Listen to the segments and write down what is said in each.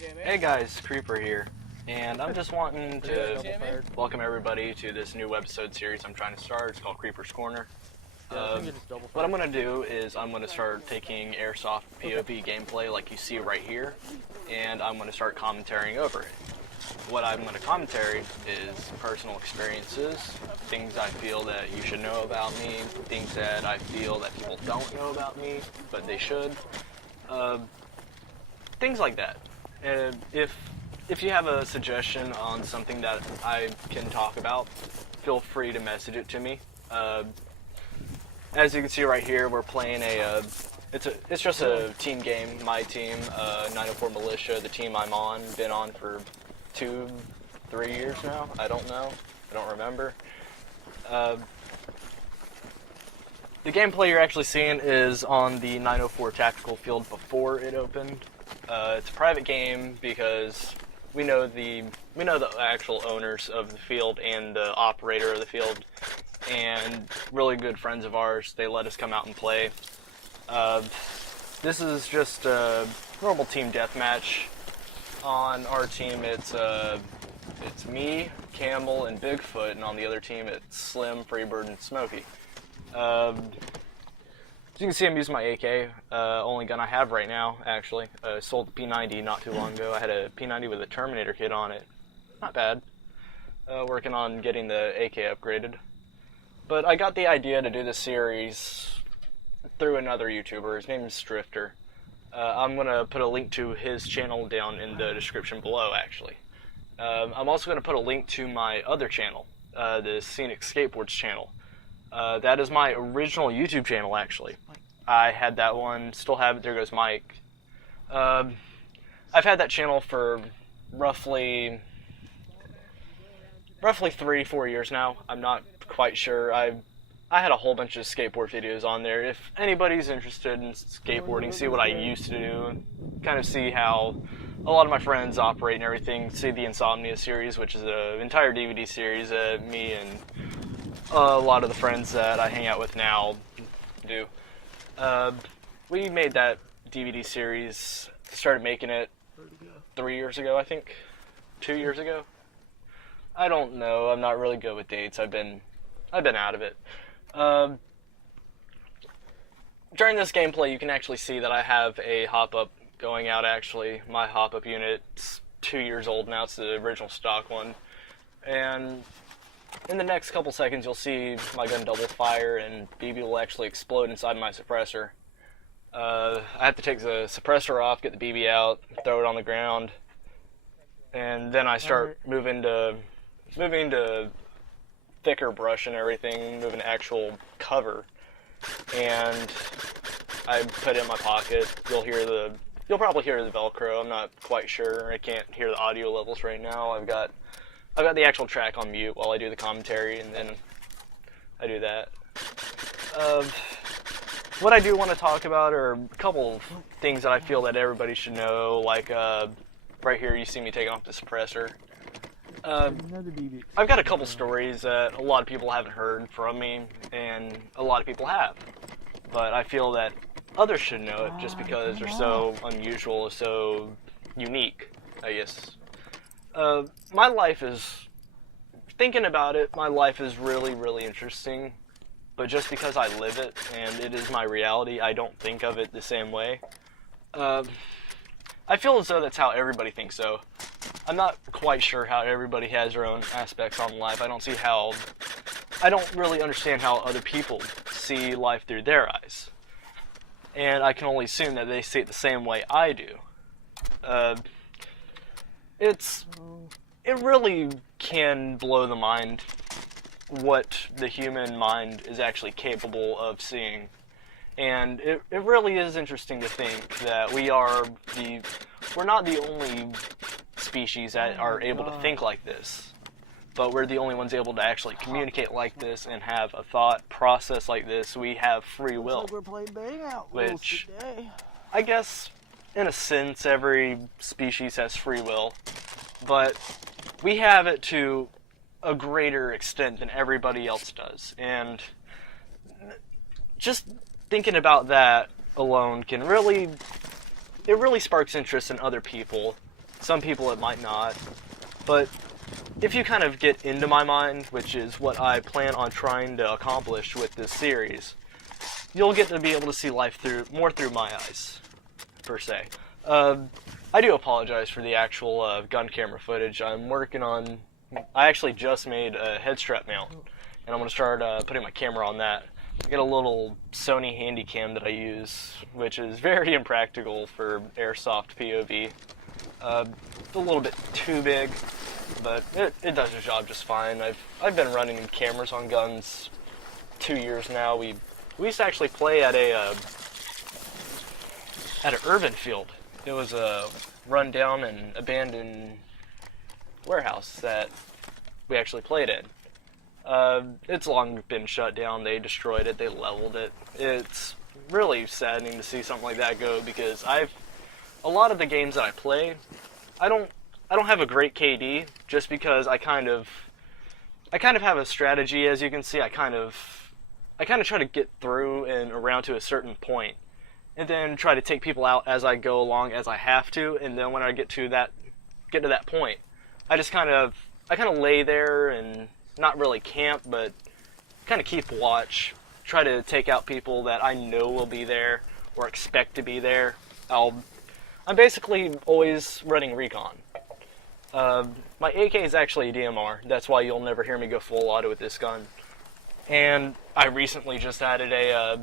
Hey guys, Creeper here, and I'm just wanting to welcome everybody to this new webisode series I'm trying to start. It's called Creeper's Corner. What I'm going to do is I'm going to start taking Airsoft POV gameplay like you see right here, and I'm going to start commentating over it. What I'm going to commentary is personal experiences, things I feel that you should know about me, things that I feel that people don't know about me, but they should. Things like that. If you have a suggestion on something that I can talk about, feel free to message it to me. As you can see right here, we're playing it's just a team game. My team, 904 Militia, the team I'm on, been on for 2-3 years now. I don't know. I don't remember. The gameplay you're actually seeing is on the 904 tactical field before it opened. It's a private game because we know the actual owners of the field and the operator of the field, and really good friends of ours. They let us come out and play. This is just a normal team deathmatch. On our team, it's me, Campbell, and Bigfoot, and on the other team, it's Slim, Freebird, and Smokey. As you can see, I'm using my AK, only gun I have right now, actually. Sold the P90 not too long ago. I had a P90 with a Terminator kit on it. Not bad. Working on getting the AK upgraded. But I got the idea to do this series through another YouTuber. His name is Drifter. I'm going to put a link to his channel down in the description below, actually. I'm also going to put a link to my other channel, the Scenic Skateboards channel. That is my original YouTube channel, actually. I had that one, still have it. There goes Mike. I've had that channel for roughly 3-4 years now. I'm not quite sure. I had a whole bunch of skateboard videos on there. If anybody's interested in skateboarding, see what I used to do, kind of see how a lot of my friends operate and everything, see the Insomnia series, which is an entire DVD series that me and a lot of the friends that I hang out with now do. We made that DVD series, started making it 3 years ago, I think. 2 years ago? I don't know. I'm not really good with dates. I've been out of it. During this gameplay, you can actually see that I have a hop-up going out, actually. My hop-up unit's 2 years old now. It's the original stock one. And in the next couple seconds, you'll see my gun double fire, and BB will actually explode inside my suppressor. I have to take the suppressor off, get the BB out, throw it on the ground, and then I start moving to thicker brush and everything, moving to actual cover. And I put it in my pocket. You'll probably hear the Velcro. I'm not quite sure. I can't hear the audio levels right now. I've got the actual track on mute while I do the commentary, and then I do that. What I do want to talk about are a couple of things that I feel that everybody should know, like right here you see me taking off the suppressor. I've got a couple stories that a lot of people haven't heard from me, and a lot of people have. But I feel that others should know it just because they're so unusual, so unique, I guess. My life is, thinking about it, my life is really, really interesting, but just because I live it, and it is my reality, I don't think of it the same way. I feel as though that's how everybody thinks so. I'm not quite sure how everybody has their own aspects on life. I don't really understand how other people see life through their eyes. And I can only assume that they see it the same way I do. It really can blow the mind what the human mind is actually capable of seeing. And it really is interesting to think that we're not the only species that are able to think like this, but we're the only ones able to actually communicate like this and have a thought process like this. We have free will, which I guess in a sense every species has free will, but we have it to a greater extent than everybody else does. And just thinking about that alone can really sparks interest in other people Some people it might not. But if you kind of get into my mind, which is what I plan on trying to accomplish with this series, you'll get to be able to see life more through my eyes, per se. I do apologize for the actual gun camera footage. I'm working on... I actually just made a head strap mount, and I'm going to start putting my camera on that. I got a little Sony Handycam that I use, which is very impractical for airsoft POV. It's a little bit too big, but it does the job just fine. I've been running cameras on guns 2 years now. We used to actually play at an urban field. It was a run-down and abandoned warehouse that we actually played in. It's long been shut down. They destroyed it. They leveled it. It's really saddening to see something like that go, because a lot of the games that I play, I don't have a great KD, just because I kind of have a strategy. As you can see, I kind of try to get through and around to a certain point, and then try to take people out as I go along, as I have to. And then when I get to that point, I just kind of lay there and not really camp, but kind of keep watch. Try to take out people that I know will be there or expect to be there. I'm basically always running recon. My AK is actually a DMR. That's why you'll never hear me go full auto with this gun. And I recently just added a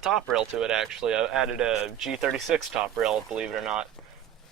top rail to it. Actually, I added a G36 top rail, believe it or not.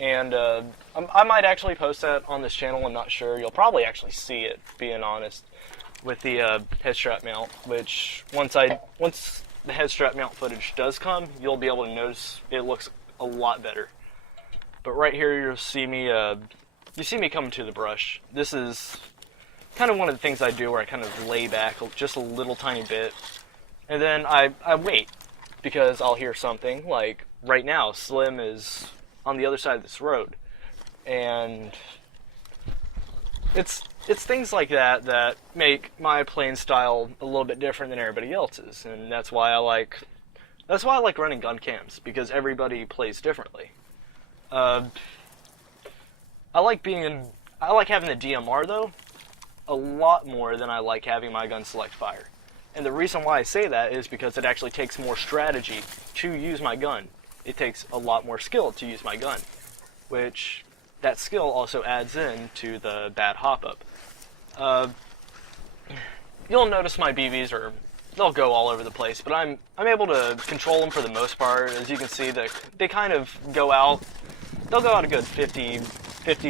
And I might actually post that on this channel. I'm not sure. You'll probably actually see it, being honest, with the head strap mount. Which once the head strap mount footage does come, you'll be able to notice it looks a lot better. But right here, you'll see me. You see me coming to the brush. This is kind of one of the things I do, where I kind of lay back just a little tiny bit, and then I wait, because I'll hear something. Like right now, Slim is on the other side of this road, and it's things like that make my playing style a little bit different than everybody else's, and that's why I like running gun cams, because everybody plays differently. I like having the DMR though a lot more than I like having my gun select fire, and the reason why I say that is because it actually takes more strategy to use my gun. It takes a lot more skill to use my gun, which that skill also adds in to the bad hop-up. You'll notice my BBs they'll go all over the place, but I'm able to control them for the most part. As you can see, they kind of go out. They'll go out a good 50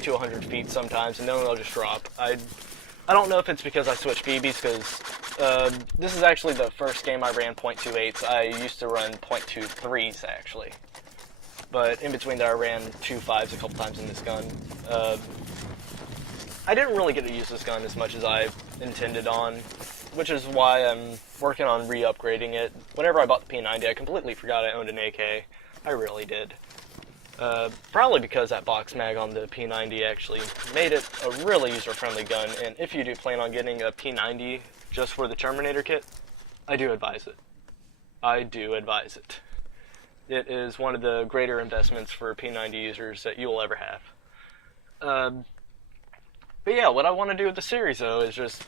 to 100 feet sometimes, and then they'll just drop. I don't know if it's because I switched BBs, because this is actually the first game I ran .28s. I used to run .23s, actually. But in between there, I ran 2.5s a couple times in this gun. I didn't really get to use this gun as much as I intended on, which is why I'm working on re-upgrading it. Whenever I bought the P90, I completely forgot I owned an AK. I really did. Probably because that box mag on the P90 actually made it a really user-friendly gun, and if you do plan on getting a P90 just for the Terminator kit, I do advise it. I do advise it. It is one of the greater investments for P90 users that you will ever have. But yeah, what I want to do with the series, though, is just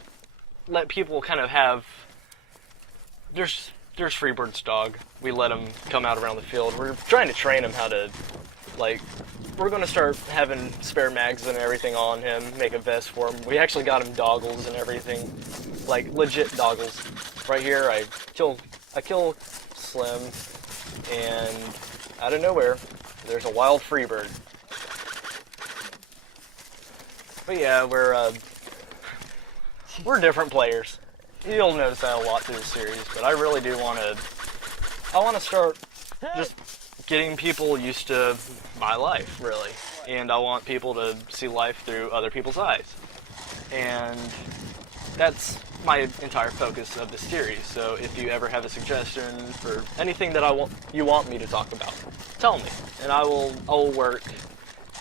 let people kind of have... There's Freebird's dog. We let him come out around the field. We're trying to train him how to... we're going to start having spare mags and everything on him, make a vest for him. We actually got him goggles and everything, like legit goggles. Right here, I kill Slim, and out of nowhere, there's a wild Freebird. But yeah, we're different players. You'll notice that a lot through the series, but I really do want to start just getting people used to my life, really. And I want people to see life through other people's eyes. And that's my entire focus of the series. So if you ever have a suggestion for anything that you want me to talk about, tell me, and I will work.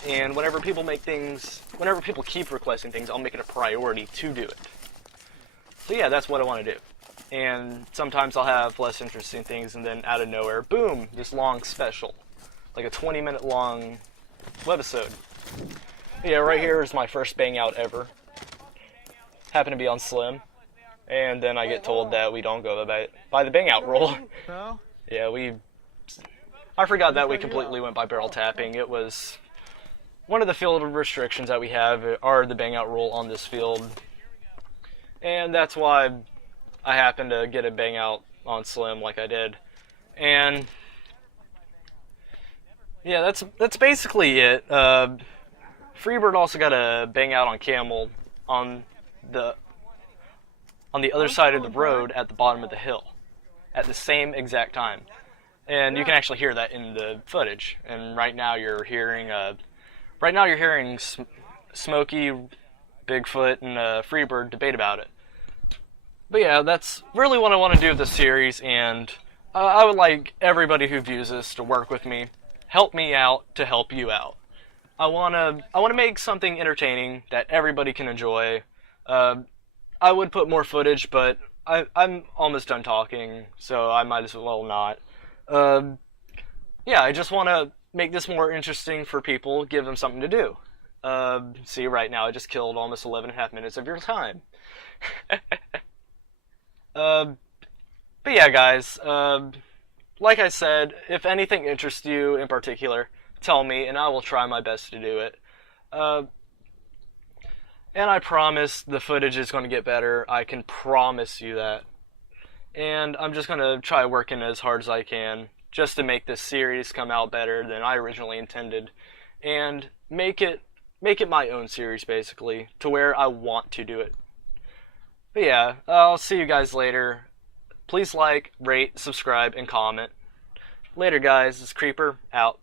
And whenever people keep requesting things, I'll make it a priority to do it. So yeah, that's what I want to do. And sometimes I'll have less interesting things, and then out of nowhere, boom, this long special. like a 20-minute long webisode. Yeah, right here is my first bang out ever. Happened to be on Slim, and then I get told that we don't go by the bang out rule. Yeah, I forgot that we completely went by barrel tapping. It was one of the field restrictions that we have are the bang out rule on this field, and that's why I happened to get a bang out on Slim like I did. And yeah, that's basically it. Freebird also got a bang out on Camel on the other side of the road at the bottom of the hill at the same exact time, and you can actually hear that in the footage. And right now you're hearing Smokey, Bigfoot, and Freebird debate about it. But yeah, that's really what I want to do with this series, and I would like everybody who views this to work with me, help me out to help you out. I wanna make something entertaining that everybody can enjoy. I would put more footage, but I'm almost done talking, so I might as well not. Yeah, I just want to make this more interesting for people, give them something to do. See, right now I just killed almost 11.5 minutes of your time. But yeah, guys, like I said, if anything interests you in particular, tell me, and I will try my best to do it. And I promise the footage is going to get better. I can promise you that. And I'm just going to try working as hard as I can just to make this series come out better than I originally intended. And make it my own series, basically, to where I want to do it. But yeah, I'll see you guys later. Please like, rate, subscribe, and comment. Later, guys. It's Creeper, out.